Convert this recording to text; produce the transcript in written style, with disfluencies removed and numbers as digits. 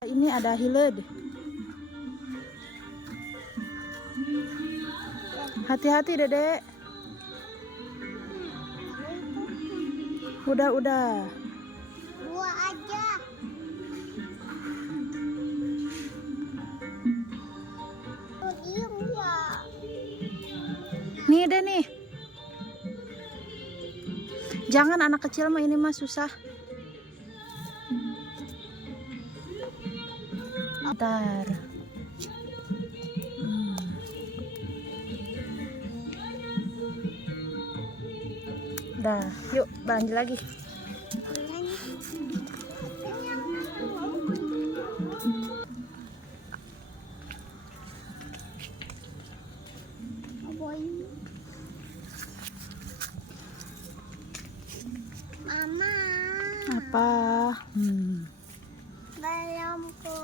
Ini ada hileud. Hati-hati, Dedek. Udah. Dua aja. Oh, iya enggak. Nih deh nih. Jangan anak kecil mah, ini mah susah. Bentar. Dah, yuk belanja lagi. Mama. Apa? Belum ke